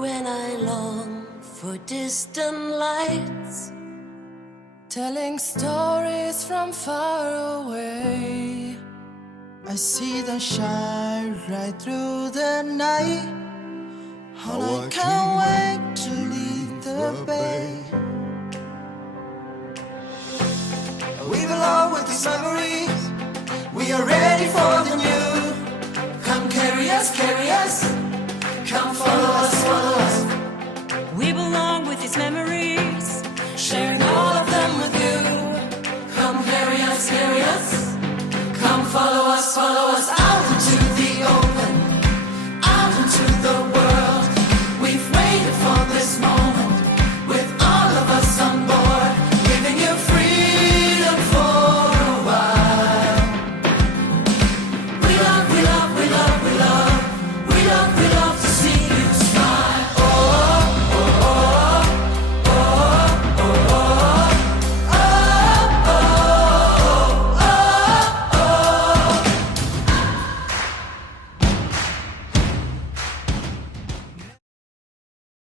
when I long for distant lights, telling stories from far away. I see them shine right through the night. How I can't wait to leave the bay. We belong with these memories. We are ready for the new. Come carry us